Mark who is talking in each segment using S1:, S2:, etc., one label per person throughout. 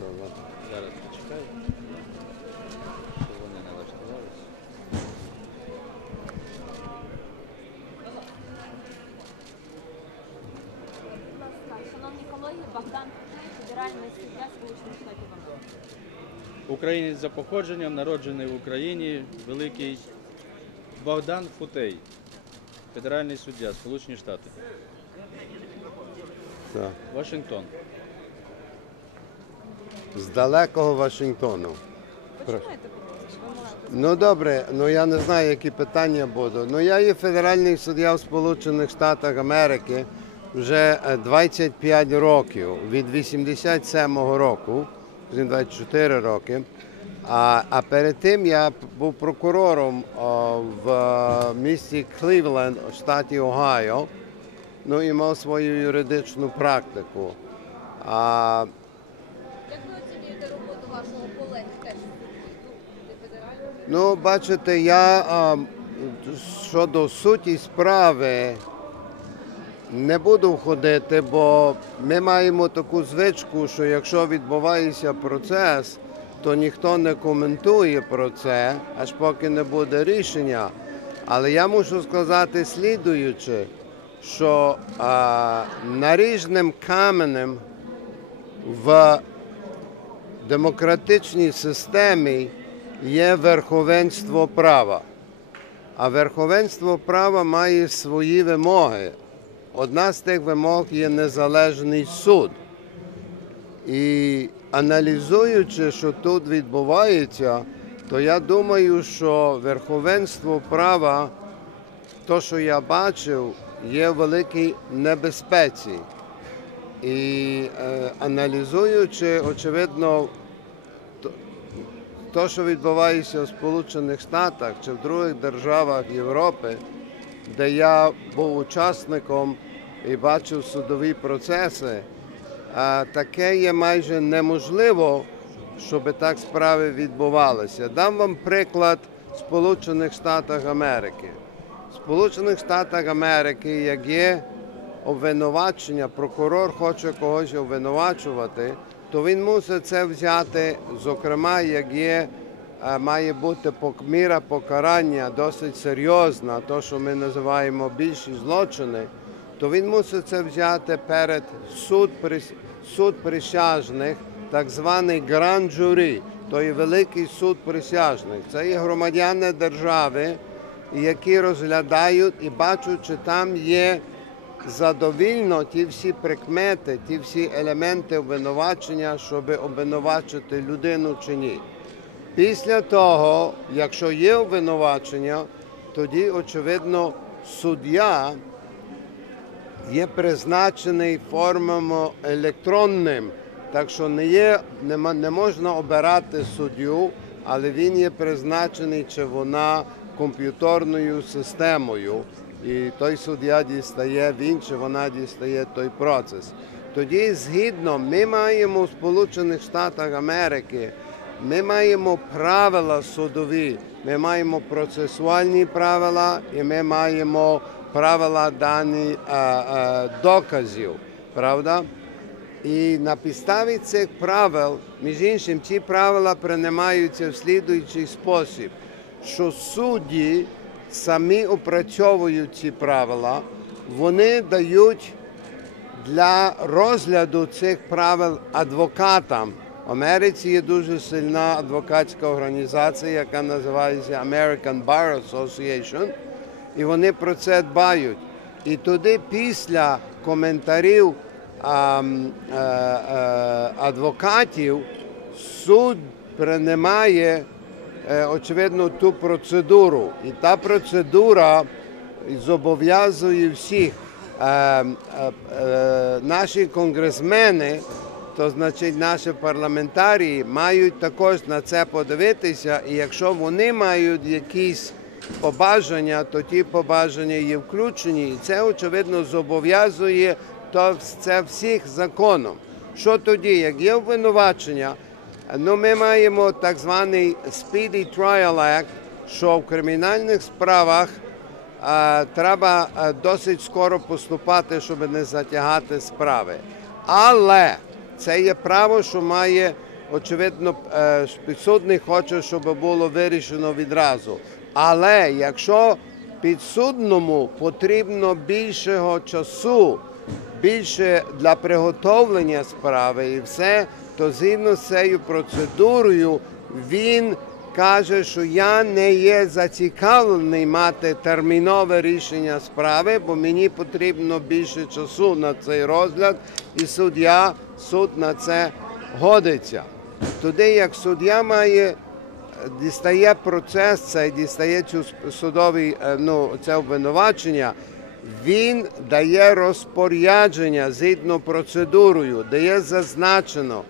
S1: багато.
S2: Зараз почекай. Щоб вони не влаштувалися.
S3: Будь ласка, Шановні колеги, Богдан Кутей, федеральний суддя Сполучених Штатів Америки.
S2: Українець за походженням, народжений в Україні, великий Богдан Футей, федеральний суддя, Сполучені Штати.
S1: Так.
S2: Вашингтон.
S1: З далекого Вашингтону.
S3: Починайте.
S1: Ну добре, ну я не знаю, які питання будуть. Ну я є федеральний суддя в Сполучених Штатах Америки вже е, 25 років, від 87-го року, 24 роки. А, а перед тим я був прокурором о, в е, місті Клівленд, штаті Огайо, ну і мав свою юридичну практику. А,
S3: Як ви оцінюєте роботу вашого колеги теж? Ну, федерального?
S1: Ну, бачите, я а, щодо суті справи не буду входити, бо ми маємо таку звичку, що якщо відбувається процес, то ніхто не коментує про це, аж поки не буде рішення. Але я мушу сказати слідуюче, що а, наріжним каменем в демократичній системі є верховенство права. А верховенство права має свої вимоги. Одна з тих вимог є незалежний суд. І аналізуючи, що тут відбувається, то я думаю, що верховенство права, то, що я бачив, є в великій небезпеці. І е, аналізуючи, очевидно, то, що відбувається в Сполучених Штатах чи в других державах Європи, де я був учасником і бачив судові процеси, таке є майже неможливо, щоб так справи відбувалися. Дам вам приклад Сполучених Штатів Америки. В Сполучених Штатах Америки, як є обвинувачення, прокурор хоче когось обвинувачувати, то він мусить це взяти, зокрема, як є, е, має бути міра покарання досить серйозна, то, що ми називаємо більші злочини, то він мусить це взяти перед суд, суд присяжних, так званий гранд журі, то є великий суд присяжних. Це є громадяни держави, які розглядають і бачать, чи там є задовільно ті всі прикмети, ті всі елементи обвинувачення, щоб обвинувачити людину чи ні. Після того, якщо є обвинувачення, тоді, очевидно, суддя є призначений формами електронним, так що не, є, не, можна обирати суддю, але він є призначений чи вона комп'ютерною системою. І той суддя дістає, він чи вона дістає той процес. Тоді, згідно, ми маємо в Сполучених Штатах Америки, ми маємо правила судові, ми маємо процесуальні правила і ми маємо правила дані е, е, доказів. Правда? І на підставі цих правил, між іншим, ці правила приймаються в слідуючий спосіб, що судді самі опрацьовують ці правила, вони дають для розгляду цих правил адвокатам. В Америці є дуже сильна адвокатська організація, яка називається American Bar Association, і вони про це дбають. І туди після коментарів а, м, е, е, адвокатів суд приймає очевидно ту процедуру. І та процедура зобов'язує всіх. Е, е, е, наші конгресмени, то значить наші парламентарії, мають також на це подивитися, і якщо вони мають якісь побажання, то ті побажання є включені, і це очевидно зобов'язує то це всіх законом. Що тоді, як є обвинувачення, ну ми маємо так званий Speedy Trial Act, що в кримінальних справах е, треба досить скоро поступати, щоб не затягати справи. Але це є право, що має очевидно е, підсудний хоче, щоб було вирішено відразу. Але якщо підсудному потрібно більшого часу, більше для приготовлення справи і все, то згідно з цією процедурою він каже, що я не є зацікавлений мати термінове рішення справи, бо мені потрібно більше часу на цей розгляд, і суддя суд на це годиться. Тоді як суддя має дістає процес, цей дістає цю судовий е, ну, це обвинувачення, він дає розпорядження згідно процедурою, де є зазначено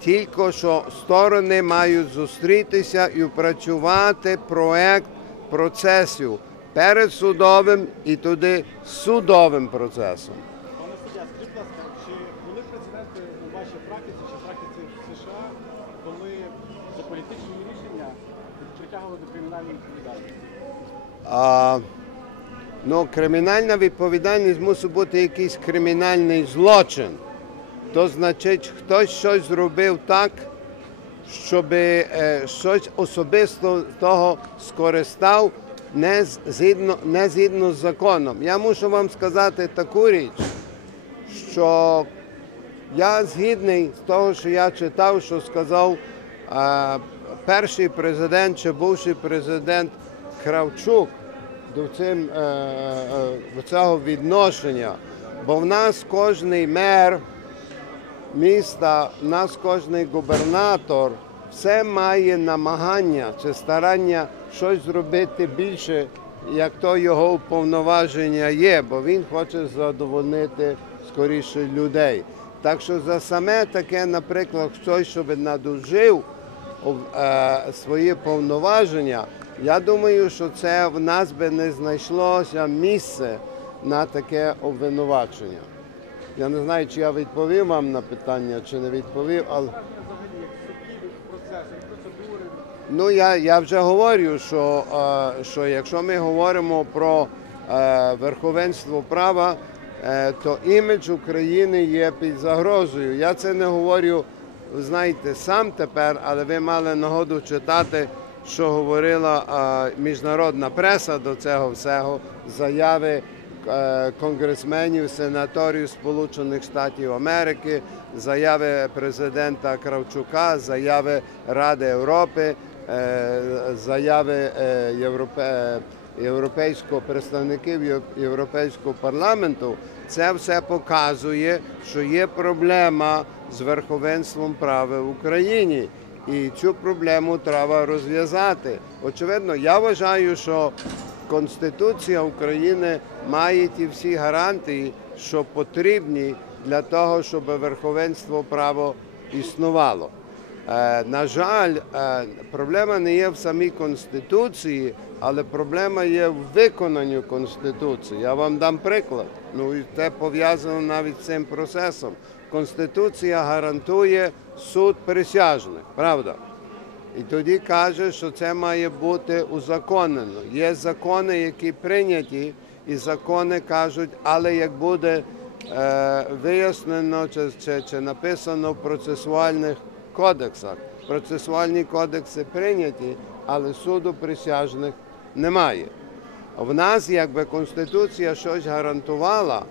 S1: тільки що сторони мають зустрітися і опрацювати проект процесів перед судовим і туди судовим процесом.
S4: Пане суддя, скажіть, будь ласка, чи були прецеденти у вашій практиці чи практиці в США, коли за політичні рішення притягували до кримінальної відповідальності?
S1: А, ну, кримінальна відповідальність мусить бути якийсь кримінальний злочин. То значить, хтось щось зробив так, щоб е, щось особисто того скористав не згідно, не згідно з законом. Я мушу вам сказати таку річ, що я згідний з того, що я читав, що сказав е, перший президент чи бувший президент Кравчук до цим, е, до цього відношення. Бо в нас кожний мер міста, нас кожний губернатор все має намагання чи старання щось зробити більше, як то його уповноваження є, бо він хоче задовольнити скоріше людей. Так що за саме таке, наприклад, хтось, щоб надужив е, свої повноваження, я думаю, що це в нас би не знайшлося місце на таке обвинувачення. Я не знаю, чи я відповів вам на питання, чи не відповів, але ну я, я вже говорю, що, е, що якщо ми говоримо про е, верховенство права, е, то імідж України є під загрозою. Я це не говорю, ви знаєте, сам тепер, але ви мали нагоду читати, що говорила міжнародна преса до цього всього, заяви конгресменів, сенаторів Сполучених Штатів Америки, заяви президента Кравчука, заяви Ради Європи, е, заяви е, Європе, е, європейського представників Європейського парламенту. Це все показує, що є проблема з верховенством права в Україні. І цю проблему треба розв'язати. Очевидно, я вважаю, що Конституція України має ті всі гарантії, що потрібні для того, щоб верховенство права існувало. Е, На жаль, е, проблема не є в самій Конституції, але проблема є в виконанні Конституції. Я вам дам приклад. Ну і це пов'язано навіть з цим процесом. Конституція гарантує суд присяжних, правда? І тоді каже, що це має бути узаконено. Є закони, які прийняті, і закони кажуть, але як буде е, вияснено чи, чи, чи написано в процесуальних кодексах. Процесуальні кодекси прийняті, але суду присяжних немає. В нас, якби Конституція щось гарантувала,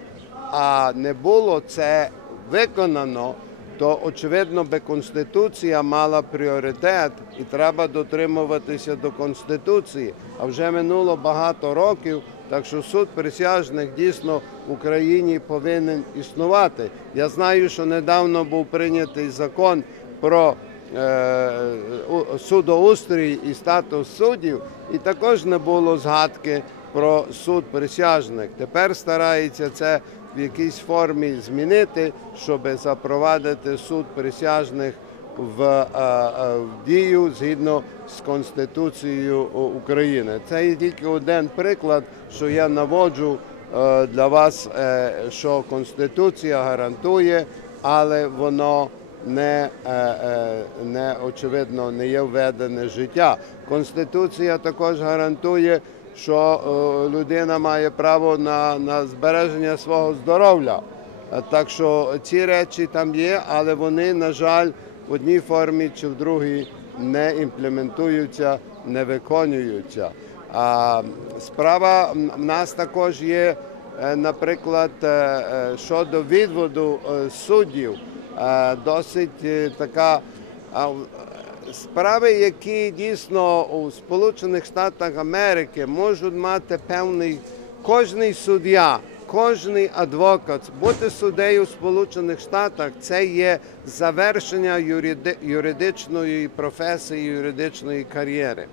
S1: а не було це виконано, то очевидно би Конституція мала пріоритет і треба дотримуватися до Конституції. А вже минуло багато років, так що суд присяжних дійсно в Україні повинен існувати. Я знаю, що недавно був прийнятий закон про е, судоустрій і статус суддів, і також не було згадки про суд присяжних. Тепер старається це в якійсь формі змінити, щоб запровадити суд присяжних в, е, е, в дію згідно з Конституцією України. Це є тільки один приклад, що я наводжу е, для вас, що Конституція гарантує, але воно не, не очевидно не є введене життя. Конституція також гарантує, що е, людина має право на, на збереження свого здоров'я. Е, Так що ці речі там є, але вони, на жаль, в одній формі чи в другій не імплементуються, не виконуються. А справа в нас також є, е, наприклад, щодо відводу суддів, досить така. Справи, які дійсно у Сполучених Штатах Америки можуть мати певний кожний суддя, кожний адвокат, бути суддею в Сполучених Штатах це є завершення юриди- юридичної професії, юридичної кар'єри.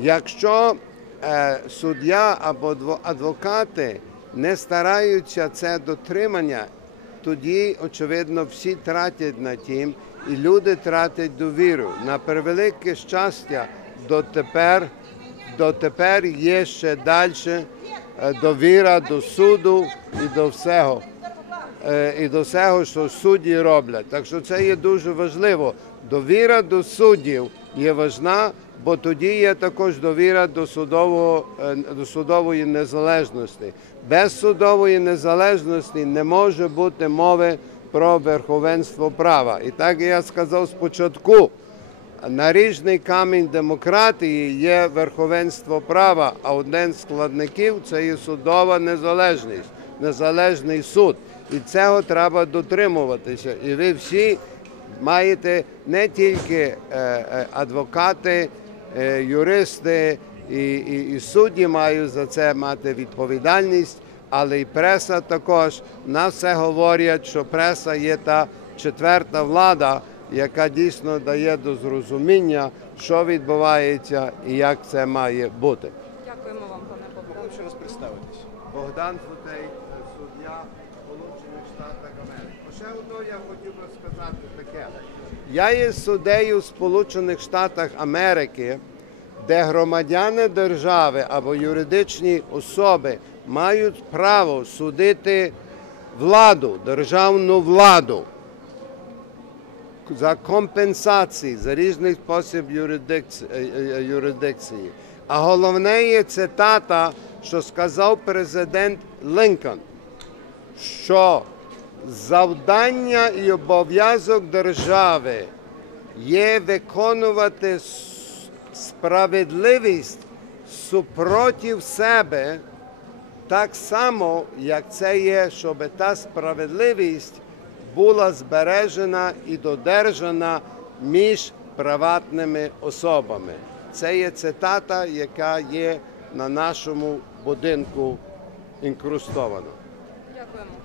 S1: Якщо е, суддя або адвокати не стараються це дотримання, тоді, очевидно, всі тратять на тім, і люди тратять довіру. На превелике щастя, дотепер, дотепер є ще далі е, довіра до суду і до всього е, і до всього, що судді роблять. Так що це є дуже важливо. Довіра до суддів є важна, бо тоді є також довіра до, судового, е, до судової незалежності. Без судової незалежності не може бути мови про верховенство права. І так я сказав спочатку. Наріжний камінь демократії є верховенство права, а один з складників це є судова незалежність, незалежний суд. І цього треба дотримуватися. І ви всі маєте не тільки е, е, адвокати, е, юристи і, і, і судді мають за це мати відповідальність, але і преса також. Нас все говорять, що преса є та четверта влада яка дійсно дає до зрозуміння, що відбувається і як це має бути.
S3: Дякуємо вам, пане Богдан.
S4: Б раз представитись.
S1: Богдан Футей, суддя Сполучених Штатів Америки. Ще одно я хотів би сказати таке. Я є суддею Сполучених Штатах Америки, де громадяни держави або юридичні особи мають право судити владу, державну владу за компенсації, за різний спосіб юридикці- е, е, юрисдикції. А головне є цитата, що сказав президент Лінкольн, що завдання і обов'язок держави є виконувати справедливість супротив себе, так само, як це є, щоб та справедливість була збережена і додержана між приватними особами. Це є цитата, яка є на нашому будинку інкрустована.
S3: Дякуємо.